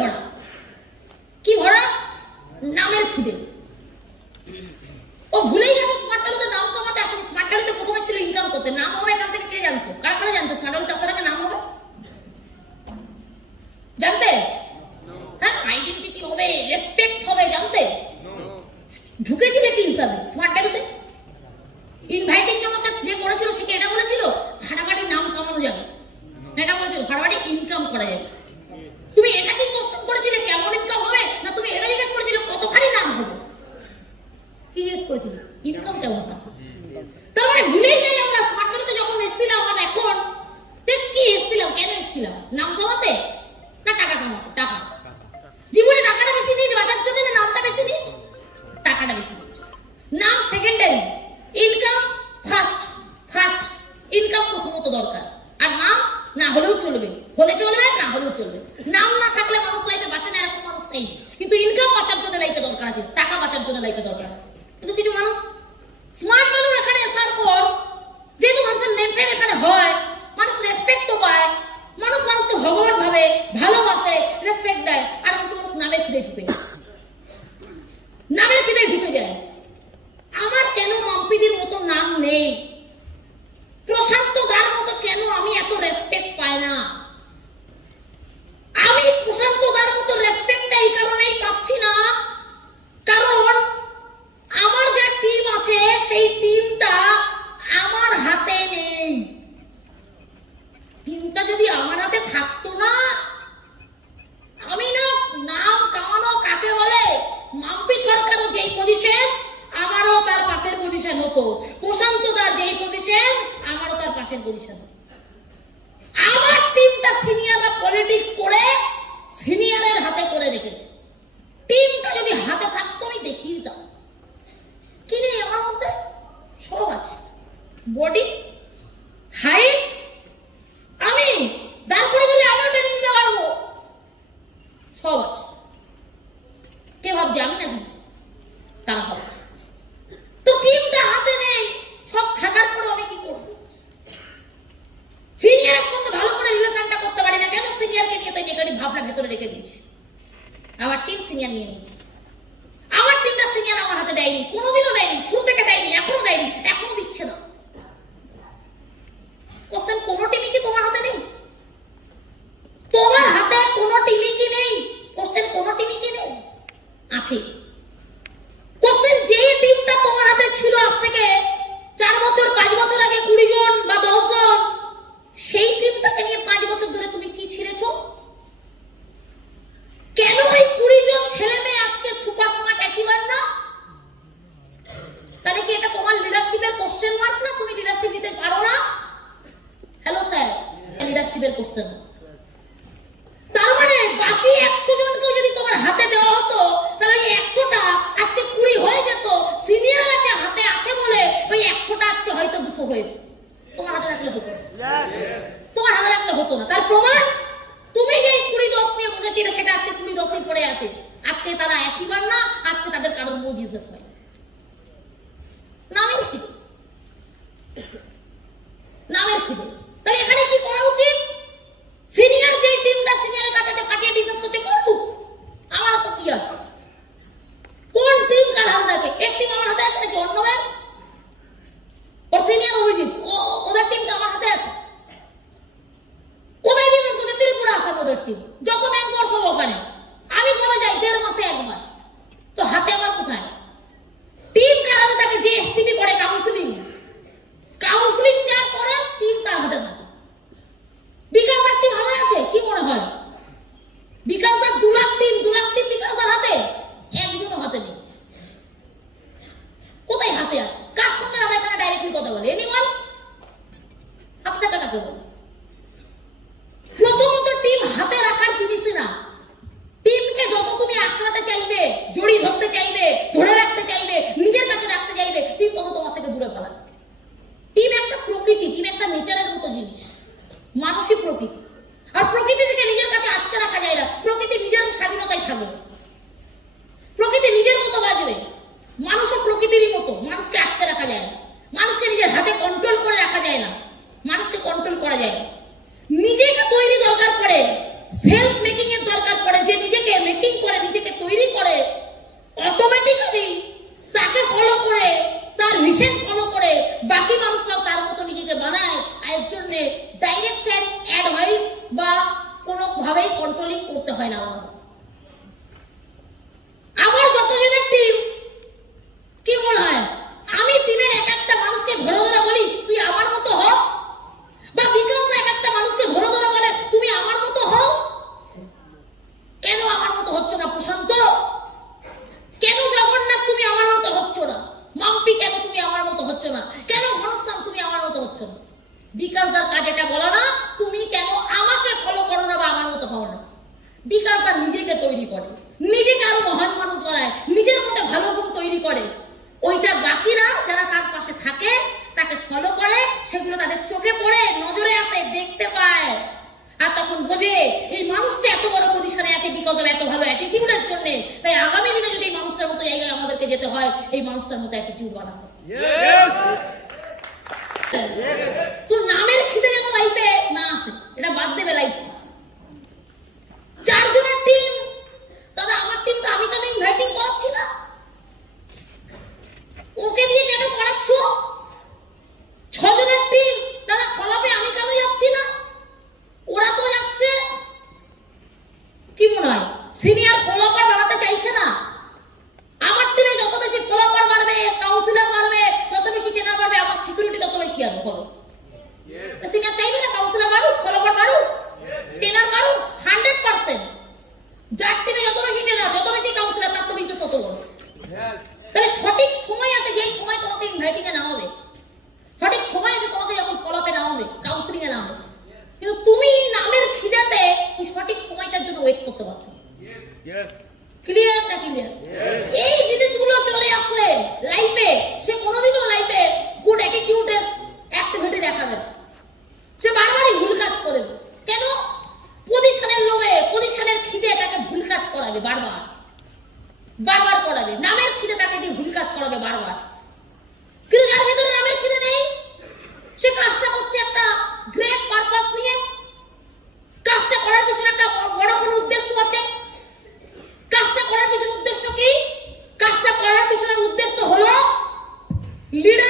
ভরা কি ভরা নামের ও ভুলেই স্মার্ট নাম কমাতে আসলে স্মার্ট প্রথমে ছিল ইনকাম করতে। নাম হবে এখান থেকে কে জানতো? কারা কারা জানতো? স্মার্ট আসার আগে নাম হবে? জানতে? হ্যাঁ আইডেন্টিটি হবে রেসপেক্ট হবে, জানতে? ঢুকেছিলে কি হিসাবে স্মার্ট ভ্যালুতে ইনভাইটিং জমাতে যে করেছিল, সে কি এটা বলেছিল? ফাটাফাটি নাম কামানো যাবে। এটা বলেছিল ফাটাফাটি ইনকাম করা যাবে তুমি এটা কি প্রস্তুত করেছিলে কেমন ইনকাম হবে না তুমি এটা জিজ্ঞেস করেছিলে কতখানি নাম হবে কি জিজ্ঞেস করেছিলে ইনকাম কেমন হবে তার মানে ভুলেই যাই আমরা স্মার্ট ভ্যালুতে যখন এসেছিলাম আর এখন দেখ কি এসেছিলাম নাম কামাতে না, টাকা কামাতে টাকা। জীবনে টাকাটা বেশি নিট বাঁচার জন্য না নামটা বেশি নিট টাকাটা বেশি নিট নাম secondary income first first income প্রথমত দরকার। আর নাম না হলেও চলবে। হলে চলবে, না হলেও চলবে। নাম না থাকলে মানুষ লাইফে বাঁচে না, এরকম মানুষ নেই। কিন্তু ইনকাম বাঁচার জন্য লাইফে দরকার আছে, টাকা বাঁচার জন্য লাইফে দরকার। কিন্তু কিছু মানুষ স্মার্ট ভ্যালু এখানে আসার পর, যেহেতু মানুষের নেম এখানে হয় মানুষ রেসপেক্টও পায় মানুষ মানুষকে ভাবে ভালোবাসে রেসপেক্ট দেয় আর কিছু মানুষ নামে খিদে ঢুকে যায় নামের খিদে ঢুকে যায় আমার কেন মাম্পিদির মতো নাম নেই প্রশান্ত দার মতো কেন আমি এত রেসপেক্ট পাই না আমি প্রশান্ত দার মতো রেসপেক্টটা এই কারণেই পাচ্ছি না কারণ আমার যে টিম আছে সেই টিমটা আমার হাতে নেই টিমটা যদি আমার হাতে থাকতো না আমি না নাম কামানো কাকে বলে মাম্পি সরকারও যেই পজিশন আমারও তার পাশের পজিশন হতো। প্রশান্ত দার যেই পজিশন আমারও তার পাশের পজিশন হতো। আমার টিমটা সিনিয়ররা পলিটিক্স করে সিনিয়রের হাতে করে রেখেছে। টিমটা যদি হাতে থাকতো, আমি দেখিয়ে দিতাম। কি নেই আমার মধ্যে সব আছে। বডি হাইট আমি দাঁড় করে দিলে আমিও টেনে দিতে পারব সব আছে কে ভাবছে আমি নাকি তারা ভাবছে তো টিমটা হাতে নেই সব থাকার পরেও আমি কি করব সিনিয়রের সঙ্গে ভালো করে রিলেশনটা করতে পারি না কেন সিনিয়রকে নিয়ে তো নেগেটিভ ভাবনা ভেতরে রেখে দিয়েছি আমার টিম সিনিয়র নিয়ে নিয়েছে আমার টিমটা সিনিয়র আমার হাতে দেয়নি কোনোদিনও দেয়নি শুরু থেকে দেয়নি এখনও দেয়নি এখনও দিচ্ছে না কোশ্চেন কোন টিমই কি তোমার হাতে নেই তোমার হাতে কোন টিমই কি নেই কোশ্চেন কোন টিমই কি নেই আছে কোশ্চেন যে টিমটা তোমার হাতে ছিল আজ থেকে চার বছর পাঁচ বছর আগে কুড়ি জন বা দশ জন সেই টিমটাকে নিয়ে পাঁচ বছর ধরে তুমি কি ছিঁড়েছো কেন ওই কুড়ি জন ছেলে মেয়ে আজকে সুপার স্মার্ট অ্যাচিভার না তাহলে কি এটা তোমার লিডারশিপের কোশ্চেন মার্ক না তুমি লিডারশিপ দিতে পারো না হ্যালো স্যার লিডারশিপের কোশ্চেন তার মানে বাকি একশো জনকেও যদি তোমার হাতে দেওয়া হতো, তাহলে ওই একশোটা আজকে কুড়ি হয়ে যেত সিনিয়র আছে হাতে আছে বলে ওই একশোটা আজকে হয়তো দুশো হয়েছে। তোমার হাতে রাখলে হতো না। তোমার হাতে রাখলে হতো না। তার প্রমাণ, তুমি যে কুড়ি দশ নিয়ে বসেছিলে, সেটা আজকে কুড়ি দশই পড়ে আছে। আজকে তারা অ্যাচিভার না, আজকে তাদের কারোর বই বিজনেস হয় নামের খিদে। নামের খিদে। তাহলে এখানে কি করা উচিত? সিনিয়র যে টিমটা সিনিয়রের কাছে আছে ফাটিয়ে বিজনেস করছে, করুক। আমারও তো কি আছে? কোন টিম কার হাতে থাকে এক টিম আমার হাতে আছে নাকি অন্য ম্যান ওর সিনিয়র অভিজিৎ, ও ওদের টিমটা আমার হাতে আছে। কোথায় বিজনেস করছে? ত্রিপুরা আসাম ওদের টিম যত ম্যান বসব ওখানে। আমি কবে যাই? দেড় মাসে একবার। তো হাতে আমার কোথায় টিম কার হাতে থাকে যে এসটিপি করে কাউন্সিলিং কাউন্সিলিং যা করে টিম তার হাতে থাকে বিকাশ আর টিম হাতে আছে কি মনে হয় বিকাশ আর দু লাখ টিম দু লাখ টিম বিকাশ আর হাতে একজনও হাতে নেই কোথায় হাতে আছে কার সঙ্গে দাদা এখানে ডাইরেক্টলি কথা বলে এনিওয়ান হাতে থাকা কাকে বলে প্রথমত টিম হাতে রাখার জিনিসই না টিমকে যত তুমি আঁকড়াতে চাইবে জড়িয়ে ধরতে চাইবে ধরে রাখতে চাইবে নিজের কাছে রাখতে চাইবে টিম তত তোমার থেকে দূরে পালাবে টিম একটা প্রকৃতি টিম একটা নেচারের মতো জিনিস মানুষই প্রকৃতি আর প্রকৃতি থেকে নিজের কাছে আটকে রাখা যায় না প্রকৃতি নিজের স্বাধীনতায় থাকবে প্রকৃতি নিজের মতো বাজবে মানুষও প্রকৃতিরই মতো মানুষকে আটকে রাখা যায় না। মানুষকে নিজের হাতে কন্ট্রোল করে রাখা যায় না। মানুষকে কন্ট্রোল করা যায় না। নিজেকে তৈরি দরকার পড়ে সেলফ মেকিং এর দরকার পড়ে, যে নিজে করে, নিজেকে তৈরি করে অটোমেটিক্যালি তাকে ফলো করে, তার মিশন ফলো করে, বাকি মানুষরাও তার মতো নিজেকে বানায় আর এর জন্য ডাইরেকশন অ্যাডভাইস বা কোনো ভাবেই কন্ট্রোলিং করতে হয় না আমার। যতজনের টিম কি মনে হয়? আমি টিমের এক একটা মানুষকে ধরে ধরে বলি, তুই আমার মতো হ। বা বিকাশ এক একটা মানুষকে ধরে ধরে বলে, তুমি আমার মতো হও কেন আমার মতো হচ্ছে না, প্রশান্ত? কেন জগন্নাথ তুমি আমার মতো হচ্ছ না? মাম্পি কেন তুমি আমার মতো হচ্ছ না? কেন ঘনশ্যাম তুমি আমার মতো হচ্ছ না? বিকাশ দার কাজ এটা বলো না, তুমি কেন আমাকে ফলো করো না বা আমার মতো হও না? বিকাশ দা নিজেকে তৈরি করে, নিজেকে আরও মহান মানুষ বানায়, নিজের মধ্যে ভালো গুণ তৈরি করে। ওইটা বাকিরা যারা তার পাশে থাকে তাকে ফলো করে সেগুলো তাদের চোখে পড়ে নজরে আসে দেখতে পায়। আর তখন বোঝে এই মানুষটা এত বড় পজিশনে আছে বিকজ অফ এত ভালো অ্যাটিটিউডের জন্য। তাই আগামী দিনে যদি এই মানুষটার মতো জায়গায় আমাদেরকে যেতে হয় এই মানুষটার মতো অ্যাটিটিউড বানাতে তোর নামের খিদে যেন লাইফে না আসে এটা বাদ দেবে লাইফ চারজনের টিম দাদা আমার টিমটা আমি কেন ইনভাইটিং করাচ্ছি না ওকে দিয়ে কেন করাচ্ছ ছজনের টিম দাদা ফলাপে আমি কেন যাচ্ছি না ওরা তো যাচ্ছে কি মনে হয়? সিনিয়র ফলোপার বাড়াতে চাইছে না? আমার টিমে যত বেশি ফলোপার বাড়বে কাউন্সিলর বাড়বে যত বেশি ট্রেনার বাড়বে আমার সিকিউরিটি তত বেশি হবে হবে সিনিয়র চাইবে না কাউন্সিলর বাড়ুক ফলোপার বাড়ুক ট্রেনার বাড়ুক হান্ড্রেড পার্সেন্ট যার টিমে যত বেশি ট্রেনার যত বেশি কাউন্সিলর তার তো বিজনেস তত বড়। তাহলে সঠিক সময় আছে যে সময় তোমাকে ইনভাইটিং এ নেওয়া হবে। সঠিক সময় আছে তোমাকে যখন ফলোপে নেওয়া হবে কাউন্সিলিং এ নেওয়া হবে। কিন্তু তুমি নামের খিদাতে সঠিক সময়টার জন্য ওয়েট করতে পারছ ক্লিয়ার না ক্লিয়ার এই জিনিসগুলো চলে আসলে লাইফে সে কোনোদিনও লাইফে গুড অ্যাটিটিউডের অ্যাক্টিভিটি দেখাবে না। সে বারবারই ভুল কাজ করবে কেন? পজিশনের লোভে পজিশনের খিদে তাকে ভুল কাজ করাবে বারবার। বারবার করাবে। নামের খিদে তাকে দিয়ে ভুল কাজ করাবে বারবার। leader